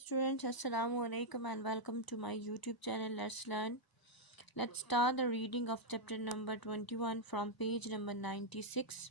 students, Assalamu alaikum and welcome to my YouTube channel. Let's learn. Let's start the reading of chapter number 21 from page number 96.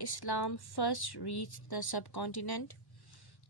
Islam first reached the subcontinent.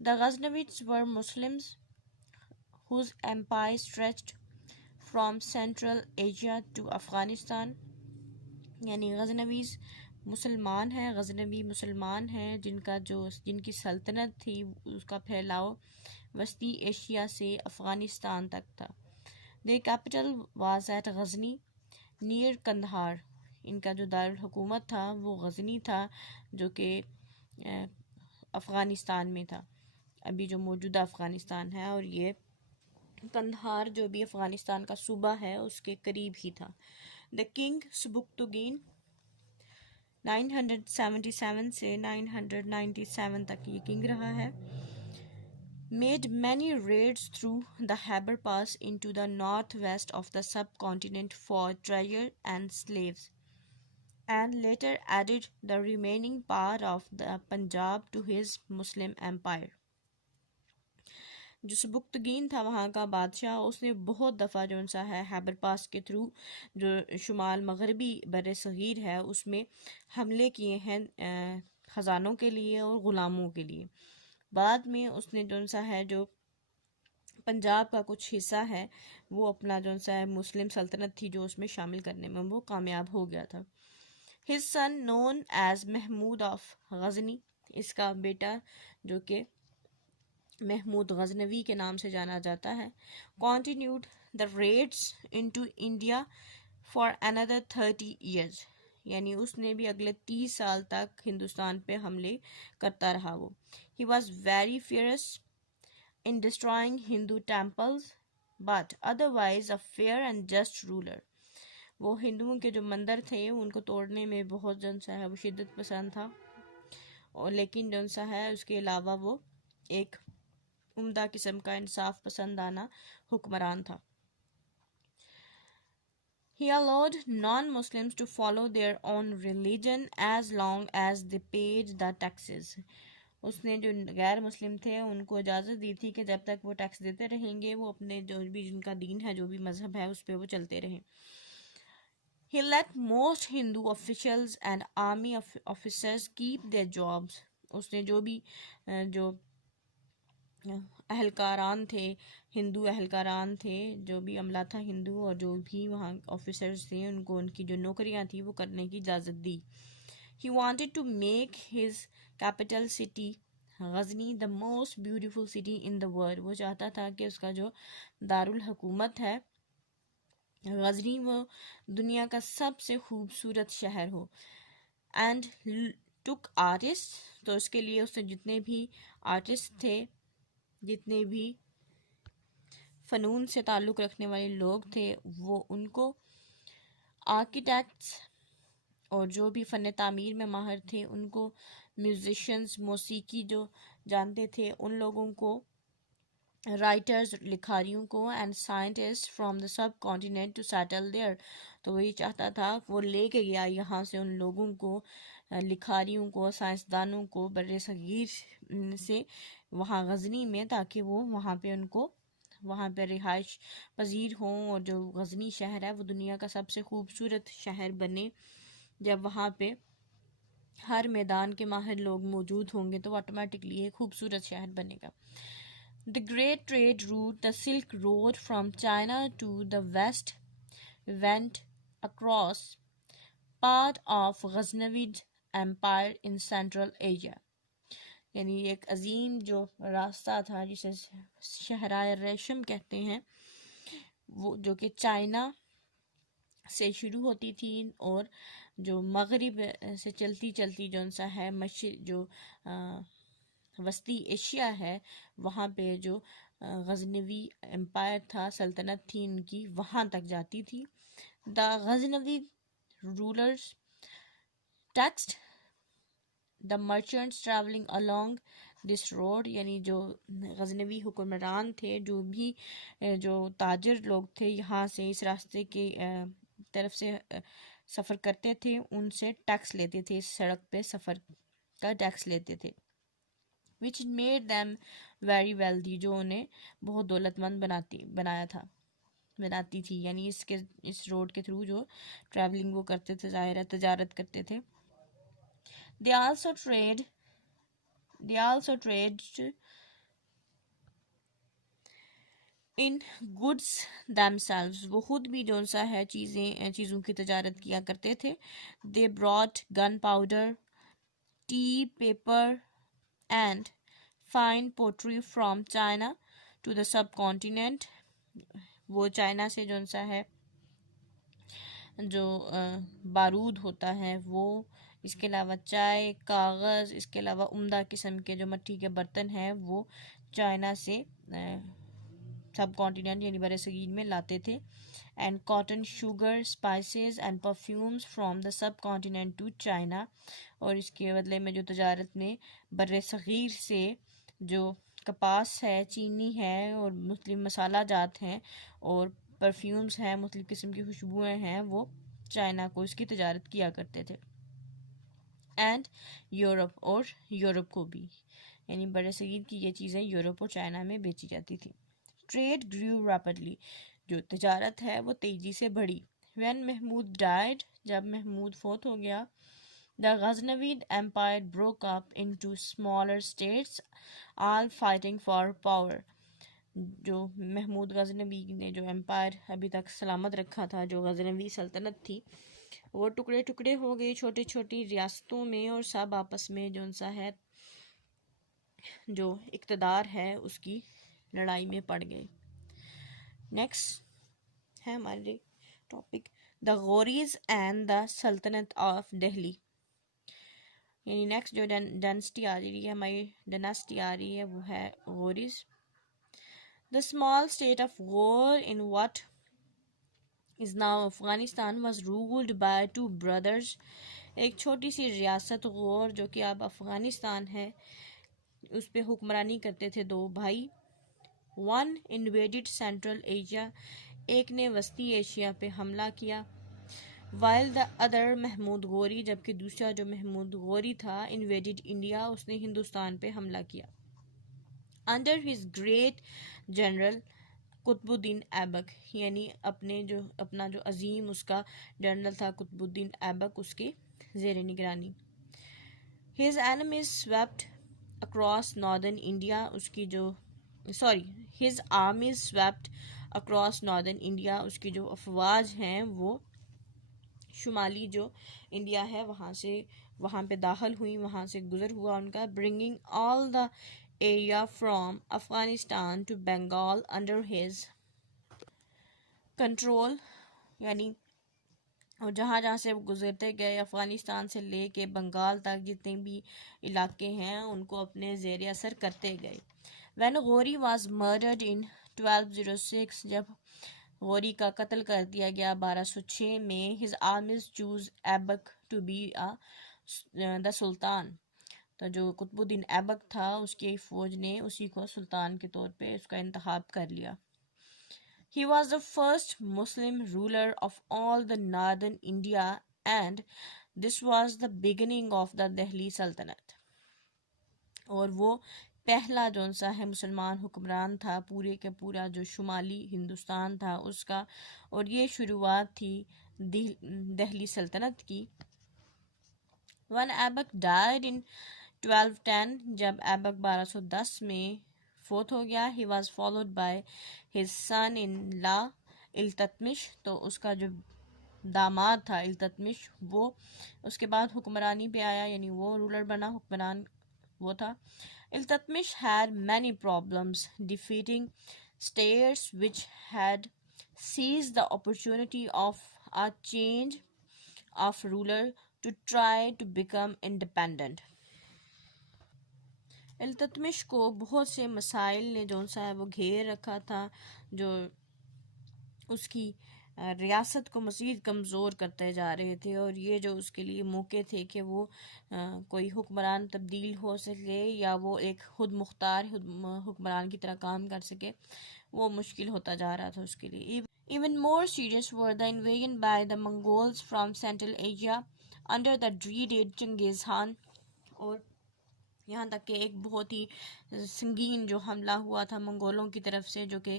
The Ghaznavids were Muslims whose empire stretched from Central Asia to Afghanistan. یعنی غزنویز مسلمان ہیں. غزنوی مسلمان ہیں جن کی سلطنت تھی اس کا پھیلاؤ وسطی ایشیا سے افغانستان تک تھا. their capital was at Ghazni near کندہار. ان کا جو دارالحکومت تھا وہ غزنی تھا جو کہ افغانستان میں تھا, ابھی جو موجودہ افغانستان ہے, اور یہ کندہار جو بھی افغانستان کا صوبہ ہے اس کے قریب ہی تھا. The king سبکتگین 977 سے 997 تک یہ کنگ رہا ہے. made many raids through the Khyber Pass into the northwest of the subcontinent for treasure and slaves, and later added the remaining part of the Punjab to his Muslim empire. جو سبکتگین تھا وہاں کا بادشاہ, اس نے بہت دفعہ جو سا ہے خیبر پاس کے تھرو جو شمال مغربی بر صغیر ہے اس میں حملے کیے ہیں خزانوں کے لیے اور غلاموں کے لیے. بعد میں اس نے جو سا ہے جو پنجاب کا کچھ حصہ ہے وہ اپنا جو سا ہے مسلم سلطنت تھی جو اس میں شامل کرنے میں وہ کامیاب ہو گیا تھا. his son known as Mahmud of Ghazni, اس کا بیٹا جو کہ محمود غزنوی کے نام سے جانا جاتا ہے, continued the raids into India for another 30 years. یعنی اس نے بھی اگلے 30 سال تک ہندوستان پہ حملے کرتا رہا. وہ he was very fierce in destroying Hindu temples but otherwise a fair and just ruler. وہ ہندوؤں کے جو مندر تھے ان کو توڑنے میں بہت جن سا ہے وہ شدت پسند تھا, اور لیکن جن سا ہے اس کے علاوہ وہ ایک عمدہ قسم کا انصاف پسندانہ حکمران تھا. He allowed non-Muslims to follow their own religion as long as they paid the taxes. اس نے جو غیر مسلم تھے ان کو اجازت دی تھی کہ جب تک وہ ٹیکس دیتے رہیں گے وہ اپنے جو بھی جن کا دین ہے جو بھی مذہب ہے اس پہ وہ چلتے رہیں. He let most Hindu officials and army officers keep their jobs. اس نے جو بھی جو اہلکاران تھے, ہندو اہلکاران تھے, جو بھی عملہ تھا ہندو اور جو بھی وہاں آفیسرز تھے ان کو ان کی جو نوکریاں تھیں وہ کرنے کی اجازت دی. He wanted to make his capital city Ghazni the most beautiful city in the world. وہ چاہتا تھا کہ اس کا جو دارالحکومت ہے غزنی وہ دنیا کا سب سے خوبصورت شہر ہو. And took artists, تو اس کے لیے اس نے جتنے بھی آرٹسٹ تھے, جتنے بھی فنون سے تعلق رکھنے والے لوگ تھے وہ ان کو, آرکیٹیکٹس اور جو بھی فن تعمیر میں ماہر تھے ان کو, میوزیشنز موسیقی جو جانتے تھے ان لوگوں کو, رائٹرز لکھاریوں کو, and scientist from the subcontinent to settle there. تو وہ یہ چاہتا تھا وہ لے کے گیا یہاں سے ان لوگوں کو, لکھاریوں کو, سائنسدانوں کو بر صغیر سے وہاں غزنی میں, تاکہ وہ وہاں پہ ان کو وہاں پہ رہائش پذیر ہوں, اور جو غزنی شہر ہے وہ دنیا کا سب سے خوبصورت شہر بنے. جب وہاں پہ ہر میدان کے ماہر لوگ موجود ہوں گے تو آٹومیٹکلی ایک خوبصورت شہر بنے گا. The great trade route, the Silk Road from China to the west, went across part of Ghaznavid Empire in Central Asia. یعنی ایک عظیم جو راستہ تھا جسے شہرائے ریشم کہتے ہیں, وہ جو کہ چائنا سے شروع ہوتی تھی اور جو مغرب سے چلتی چلتی جو سا ہے جو وسطی ایشیا ہے وہاں پہ جو غزنوی امپائر تھا, سلطنت تھی ان کی, وہاں تک جاتی تھی. The Ghaznavi rulers taxed the merchants traveling along this road. یعنی جو غزنوی حکمران تھے, جو بھی جو تاجر لوگ تھے یہاں سے اس راستے کے طرف سے سفر کرتے تھے ان سے ٹیکس لیتے تھے، اس سڑک پہ سفر کا ٹیکس لیتے تھے. which made them very wealthy، جو انہیں بہت دولت مند بناتی تھی. یعنی اس روڈ کے تھرو جو ٹریولنگ وہ کرتے تھے، ظاہر ہے تجارت کرتے تھے. they also traded in goods themselves، وہ خود بھی جو سا ہے چیزوں کی تجارت کیا کرتے تھے. they brought gun powder, tea, paper and fine pottery from China to the subcontinent. وہ چائنا سے جو سا ہے جو بارود ہوتا ہے وہ، اس کے علاوہ چائے، کاغذ، اس کے علاوہ عمدہ قسم کے جو مٹی کے برتن ہیں وہ چائنا سے سب کانٹیننٹ یعنی بر صغیر میں لاتے تھے. And cotton, sugar, spices and perfumes from the subcontinent to China. اور اس کے بدلے میں جو تجارت میں بر صغیر سے جو کپاس ہے، چینی ہے اور مختلف مسالہ جات ہیں اور پرفیومز ہیں، مختلف قسم کی خوشبوئیں ہیں، وہ چائنا کو اس کی تجارت کیا کرتے تھے. اینڈ یورپ، اور یورپ کو بھی، یعنی بر صغیر کی یہ چیزیں یورپ اور چائنا میں بیچی جاتی تھی. ٹریڈ گریو ریپڈلی، جو تجارت ہے وہ تیزی سے بڑھی. وین محمود ڈائڈ، جب محمود فوت ہو گیا. The Ghaznavid Empire broke up into smaller states, all fighting for power. جو محمود غزنوی نے جو امپائر ابھی تک سلامت رکھا تھا، جو غزنوی سلطنت تھی، وہ ٹکڑے ٹکڑے ہو گئی چھوٹی چھوٹی ریاستوں میں، اور سب آپس میں جو سا ہے جو اقتدار ہے اس کی لڑائی میں پڑ گئے. نیکسٹ ہے ہمارے ٹاپک دا غوریز اینڈ دا سلطنت آف دہلی. یعنی نیکسٹ جو ڈینسٹی آ رہی ہے، ہماری ڈیناسٹی آ رہی ہے، وہ ہے Ghoris. The small state of Ghor in what is now Afghanistan was ruled by 2 brothers. ایک چھوٹی سی ریاست غور جو کہ اب افغانستان ہے، اس پہ حکمرانی کرتے تھے 2 بھائی. ون انویڈڈ سینٹرل ایشیا، ایک نے وسطی ایشیا پہ حملہ کیا. while the other Mahmood Ghori, جبکہ دوسرا جو محمود غوری تھا invaded انڈیا، اس نے ہندوستان پہ حملہ کیا. under his great general Qutub الدین ایبک، یعنی اپنا جو عظیم اس کا جنرل تھا قطب الدین ایبک، اس کی زیر نگرانی. his enemies swept across northern India، his armies swept across northern India، اس کی جو افواج ہیں وہ شمالی جو انڈیا ہے وہاں پہ داخل ہوئی، وہاں سے گزر ہوا ان کا. bringing all the area from Afghanistan to Bengal under his control، یعنی اور جہاں سے وہ گزرتے گئے، افغانستان سے لے کے بنگال تک جتنے بھی علاقے ہیں ان کو اپنے زیر اثر کرتے گئے. when Ghori was murdered in 1206، جب غوری کا قتل کر دیا گیا 1206 میں. his armies choose Aibak to be the سلطان، تو جو قطب الدین ایبک تھا اس کی فوج نے اسی کو سلطان کے طور پہ اس کا انتخاب کر لیا. he was the first Muslim ruler of all the northern India and this was the beginning of the Delhi Sultanate. اور وہ پہلا جو سا ہے مسلمان حکمران تھا پورے کے پورا جو شمالی ہندوستان تھا اس کا، اور یہ شروعات تھی دہلی سلطنت کی. when ایبک died in 1210، جب ایبک 1210 میں فوت ہو گیا. he was followed by his son-in-law Iltutmish, تو اس کا جو داماد تھا التتمش وہ اس کے بعد حکمرانی پہ آیا، یعنی وہ رولر بنا، حکمران وہ تھا. Iltutmish had many problems defeating states which had seized the opportunity of a change of ruler to try to become independent. Iltutmish کو بہت سے مسائل نے جو سا ہے وہ گھیر رکھا تھا، جو اس کی ریاست کو مزید کمزور کرتے جا رہے تھے، اور یہ جو اس کے لیے موقع تھے کہ وہ کوئی حکمران تبدیل ہو سکے یا وہ ایک خود مختار حکمران کی طرح کام کر سکے، وہ مشکل ہوتا جا رہا تھا اس کے لیے. Even more serious were the invasion by the Mongols from Central Asia under the dreaded Genghis Khan. اور یہاں تک کہ ایک بہت ہی سنگین جو حملہ ہوا تھا منگولوں کی طرف سے، جو کہ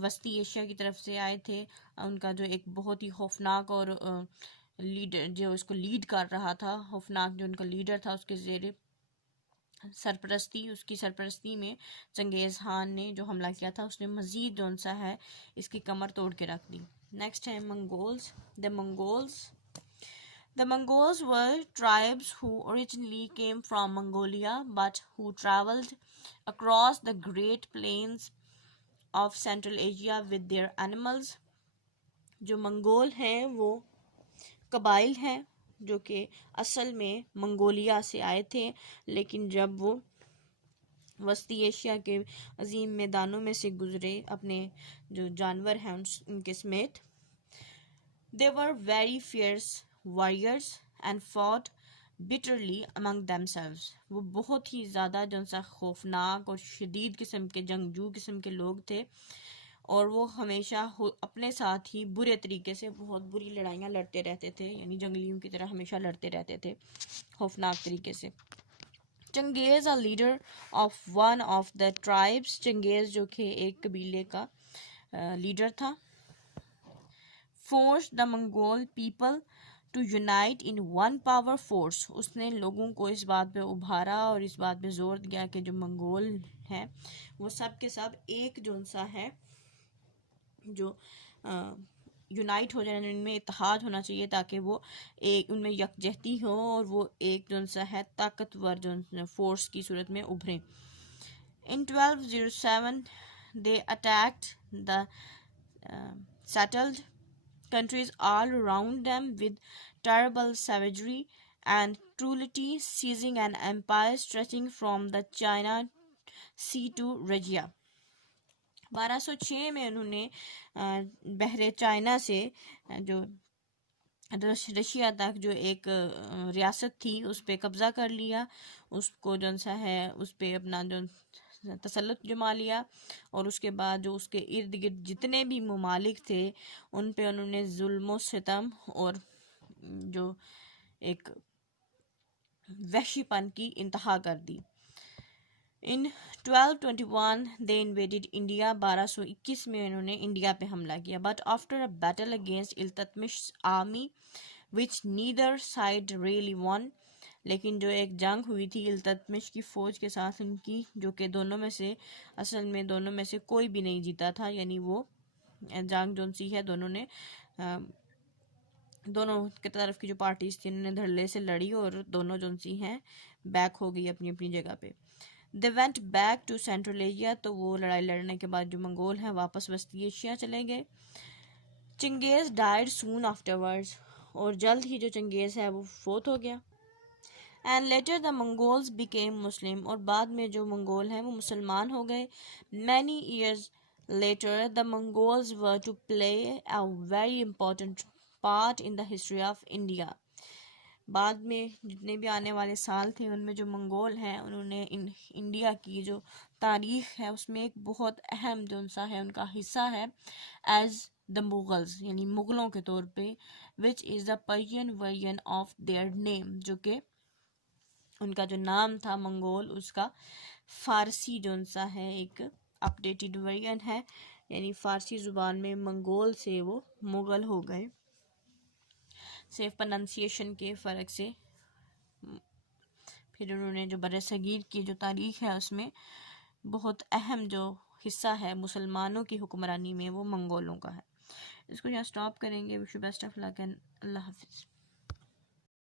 وسطی ایشیا کی طرف سے آئے تھے. ان کا جو ایک بہت ہی خوفناک اور لیڈر جو اس کو لیڈ کر رہا تھا، خوفناک جو ان کا لیڈر تھا، اس کے زیر اس کی سرپرستی میں چنگیز خان نے جو حملہ کیا تھا، اس نے مزید جو سا ہے اس کی کمر توڑ کے رکھ دی. نیکسٹ ہے منگولز. The Mongols were tribes who originally came from Mongolia but who traveled across the Great Plains of Central Asia with their animals. جو منگول ہیں وہ قبائل ہیں جو کہ اصل میں منگولیا سے آئے تھے، لیکن جب وہ وسطی ایشیا کے عظیم میدانوں میں سے گزرے اپنے جو جانور ہیں ان کے سمیت. They were very fierce warriors and fought bitterly among themselves. وہ بہت ہی زیادہ جو سا خوفناک اور شدید قسم کے جنگجو قسم کے لوگ تھے، اور وہ ہمیشہ اپنے ساتھ ہی برے طریقے سے بہت بری لڑائیاں لڑتے رہتے تھے، یعنی جنگلیوں کی طرح ہمیشہ لڑتے رہتے تھے خوفناک طریقے سے. چنگیز a leader of one of the tribes. چنگیز جو کہ ایک قبیلے کا لیڈر تھا. Forced the Mongol people to unite in one power force. اس نے لوگوں کو اس بات پہ ابھارا اور اس بات پہ زور دیا کہ جو منگول ہیں وہ سب کے سب ایک جونسا ہے، جو یونائٹ ہو جائے، ان میں اتحاد ہونا چاہیے تاکہ وہ ایک ان میں یکجہتی ہو اور وہ ایک جونسا ہے طاقتور جو فورس کی صورت میں ابھریں. In 1207 they attacked the settled countries all around them with terrible savagery and cruelty, seizing an empire stretching from the China Sea to Regia. 1206 میں انہوں نے بحر چائنا سے جو رشیا تک جو ایک ریاست تھی اس پہ قبضہ کر لیا، اس کو جو سا ہے اس پہ اپنا جو تسلط جما لیا، اور اس کے بعد جو اس کے ارد گرد جتنے بھی ممالک تھے ان پہ انہوں نے ظلم و ستم اور جو ایک وحشی پن کی انتہا کر دی. In 1221 they invaded India. 1221 میں انہوں نے انڈیا پہ حملہ کیا. But after a battle against Iltutmish's army which neither side really won. لیکن جو ایک جنگ ہوئی تھی التتمش کی فوج کے ساتھ ان کی، جو کہ دونوں میں سے کوئی بھی نہیں جیتا تھا، یعنی وہ جنگ جون سی ہے دونوں کی طرف کی جو پارٹیز تھی انہوں نے دھڑلے سے لڑی اور دونوں جون سی ہیں بیک ہو گئی اپنی اپنی جگہ پہ. They went back to Central Asia. تو وہ لڑائی لڑنے کے بعد جو منگول ہیں واپس وسطی ایشیا چلے گئے. چنگیز died soon afterwards. اور جلد ہی جو چنگیز ہے وہ فوت ہو گیا. And later the Mongols became Muslim. اور بعد میں جو منگول ہیں وہ مسلمان ہو گئے. Many years later the Mongols were to play a very important part in the history of India. بعد میں جتنے بھی آنے والے سال تھے ان میں جو منگول ہیں انہوں نے انڈیا کی جو تاریخ ہے اس میں ایک بہت اہم جو سا ہے ان کا حصہ ہے ایز دا مغلز، یعنی مغلوں کے طور پہ، which is the Persian version of their name. جو کہ ان کا جو نام تھا منگول اس کا فارسی جو سا ہے ایک اپڈیٹڈ ورژن ہے، یعنی فارسی زبان میں منگول سے وہ مغل ہو گئے، صرف پرننسیشن کے فرق سے. پھر انہوں نے جو بر صغیر کی جو تاریخ ہے اس میں بہت اہم جو حصہ ہے مسلمانوں کی حکمرانی میں وہ منگولوں کا ہے. اس کو یہاں سٹاپ کریں گے. Wish you best of luck and اللہ حافظ.